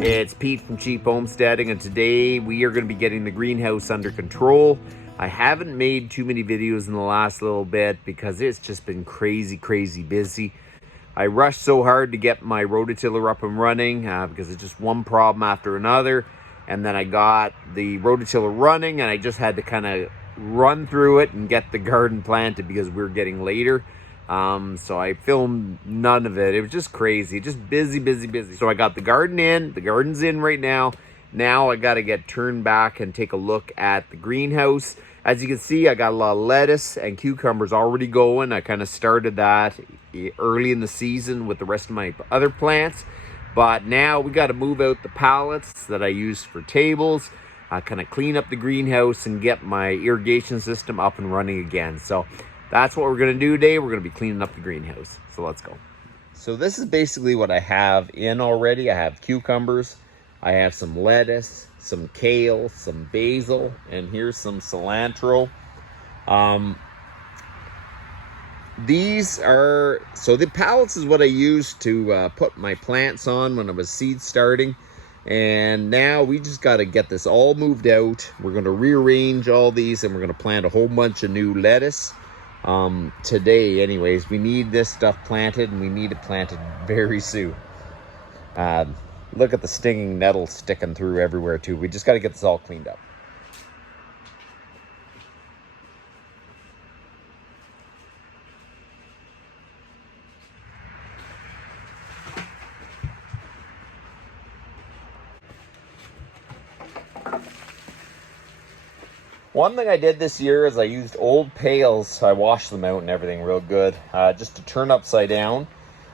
It's Pete from Cheap Homesteading, and today we are going to be getting the greenhouse under control. I haven't made too many videos in the last little bit because it's just been crazy busy. I rushed so hard to get my rototiller up and running because it's just one problem after another. And then I got the rototiller running and I just had to kind of run through it and get the garden planted because we were getting later. So I filmed none of it. It was just crazy, just busy. So I got the garden in, the garden's in right now. Now I got to get turned back and take a look at the greenhouse. As you can see, I got a lot of lettuce and cucumbers already going. I kind of started that early in the season with the rest of my other plants. But now we got to move out the pallets that I use for tables, kind of clean up the greenhouse and get my irrigation system up and running again. So that's what we're going to do today. We're going to be cleaning up the greenhouse. So let's go. So this is basically what I have in already. I have cucumbers, I have some lettuce, some kale, some basil, and here's some cilantro. These are, so the pallets is what I used to put my plants on when I was seed starting. And now we just got to get this all moved out. We're going to rearrange all these and we're going to plant a whole bunch of new lettuce. Today anyways, we need this stuff planted and we need it planted very soon. Look at the stinging nettles sticking through everywhere too. We just got to get this all cleaned up. One thing I did this year is I used old pails. I washed them out and everything real good, just to turn upside down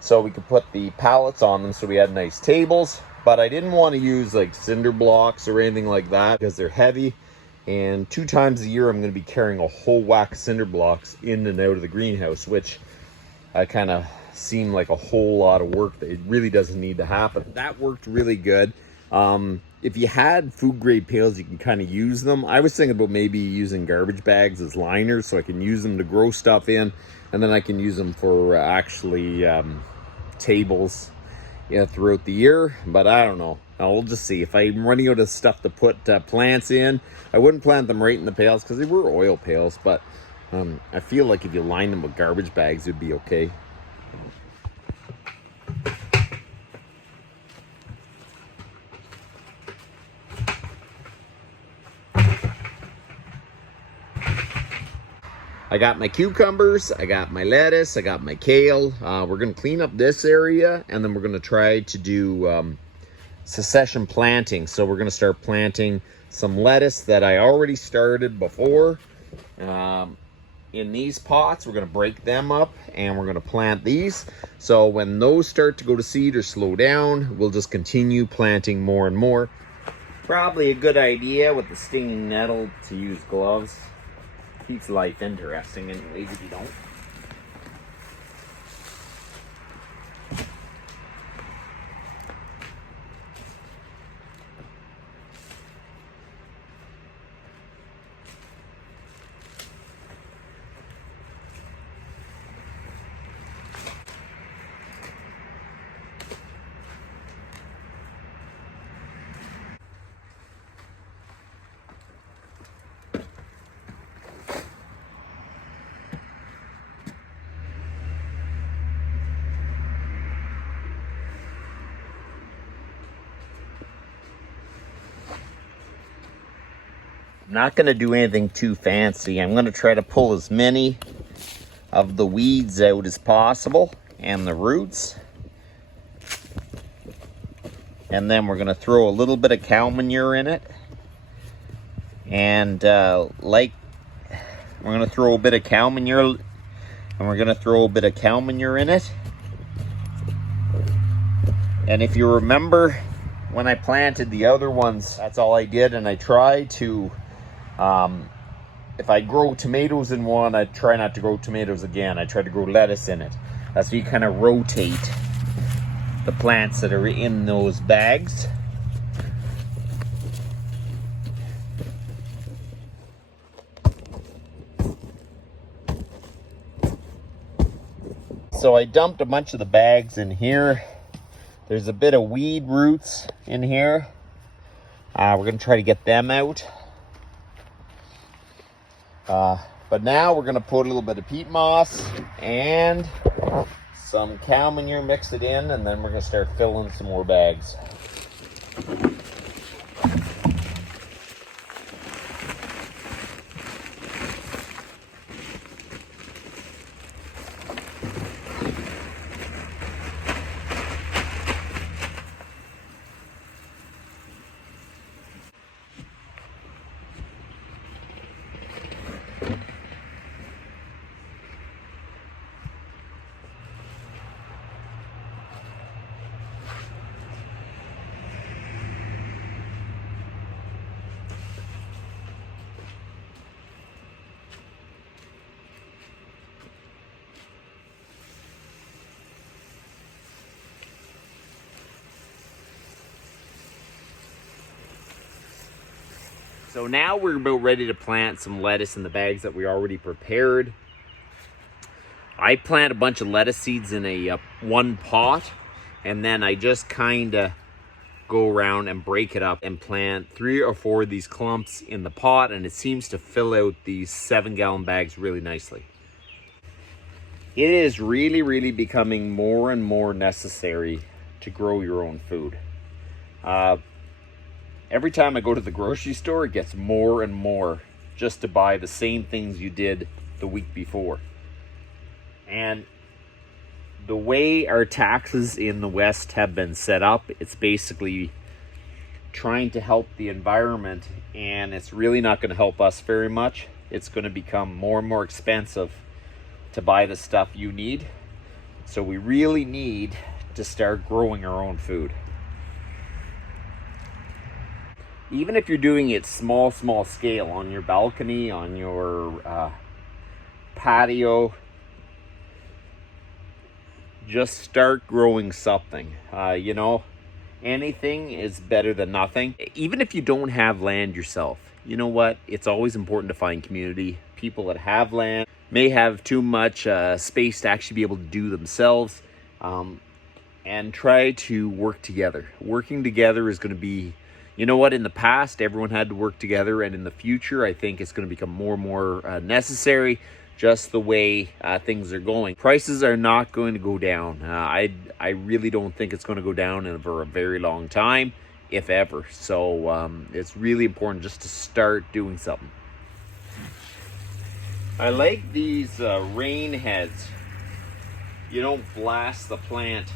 so we could put the pallets on them so we had nice tables. But I didn't want to use like cinder blocks or anything like that because they're heavy. And 2 times a year I'm going to be carrying a whole whack of cinder blocks in and out of the greenhouse, which kind of seemed like a whole lot of work that it really doesn't need to happen. That worked really good. If you had food grade pails, you can kind of use them. I was thinking about maybe using garbage bags as liners so I can use them to grow stuff in, and then I can use them for actually tables, throughout the year. But I don't know. We'll just see. If I'm running out of stuff to put plants in, I wouldn't plant them right in the pails because they were oil pails, but I feel like if you line them with garbage bags, it'd be okay. I got my cucumbers, I got my lettuce, I got my kale. We're going to clean up this area and then we're going to try to do succession planting. So we're going to start planting some lettuce that I already started before in these pots. We're going to break them up and we're going to plant these. So when those start to go to seed or slow down, we'll just continue planting more and more. Probably a good idea with the stinging nettle to use gloves. Keeps life interesting anyways if you don't. I'm not going to do anything too fancy. I'm going to try to pull as many of the weeds out as possible and the roots. And then we're going to throw a little bit of cow manure in it. And we're going to throw a bit of cow manure, and we're going to throw a bit of cow manure in it. And if you remember when I planted the other ones, that's all I did. And I tried to if I grow tomatoes in one, I try not to grow tomatoes again. I try to grow lettuce in it. That's where you kind of rotate the plants that are in those bags. So I dumped a bunch of the bags in here. There's a bit of weed roots in here. We're gonna try to get them out. But now we're gonna put a little bit of peat moss and some cow manure, mix it in, and then we're gonna start filling some more bags. So now we're about ready to plant some lettuce in the bags that we already prepared. I plant a bunch of lettuce seeds in a one pot, and then I just kind of go around and break it up and plant 3 or 4 of these clumps in the pot, and it seems to fill out these 7-gallon bags really nicely. It is really becoming more and more necessary to grow your own food. Every time I go to the grocery store, it gets more and more just to buy the same things you did the week before. And the way our taxes in the West have been set up, it's basically trying to help the environment, and it's really not going to help us very much. It's going to become more and more expensive to buy the stuff you need. So we really need to start growing our own food. Even if you're doing it small scale on your balcony, on your patio, just start growing something. You know, anything is better than nothing. Even if you don't have land yourself, you know what? It's always important to find community. People that have land may have too much space to actually be able to do themselves, and try to work together. Working together is going to be, you know what, in the past, everyone had to work together, and in the future, I think it's going to become more and more necessary, just the way things are going. Prices are not going to go down. I really don't think it's going to go down for a very long time, if ever. So it's really important just to start doing something. I like these rain heads. You don't blast the plant.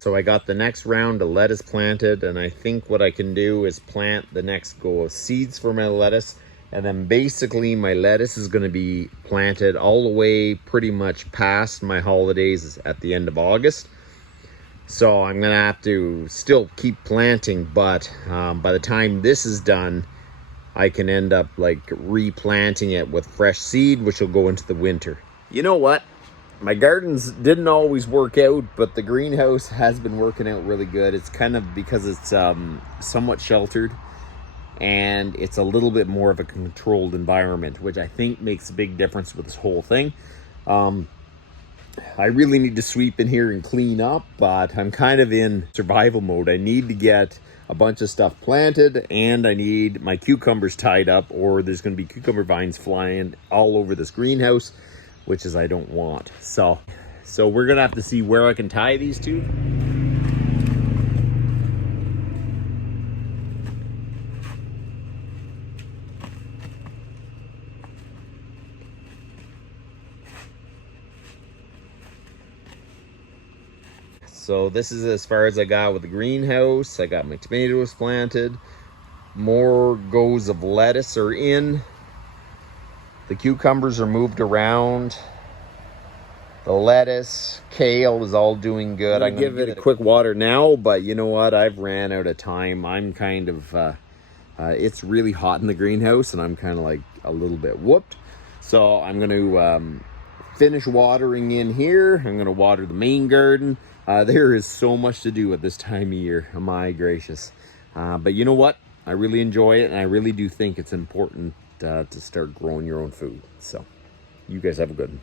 So I got the next round of lettuce planted, and I think what I can do is plant the next go of seeds for my lettuce, and then basically my lettuce is going to be planted all the way pretty much past my holidays at the end of August. So I'm going to have to still keep planting, but by the time this is done, I can end up like replanting it with fresh seed, which will go into the winter. You know what? My gardens didn't always work out, but the greenhouse has been working out really good. It's kind of because it's somewhat sheltered, and it's a little bit more of a controlled environment, which I think makes a big difference with this whole thing. I really need to sweep in here and clean up, but I'm kind of in survival mode. I need to get a bunch of stuff planted, and I need my cucumbers tied up, or there's going to be cucumber vines flying all over this greenhouse, which is I don't want. So we're gonna have to see where I can tie these two. So this is as far as I got with the greenhouse. I got my tomatoes planted. More goes of lettuce are in. The cucumbers are moved around. The lettuce, kale is all doing good. I'm gonna give it a quick water now, but you know what? I've ran out of time. I'm kind of, it's really hot in the greenhouse, and I'm kind of like a little bit whooped. So I'm going to finish watering in here. I'm going to water the main garden. There is so much to do at this time of year. My gracious. But you know what? I really enjoy it, and I really do think it's important to start growing your own food. So you guys have a good one.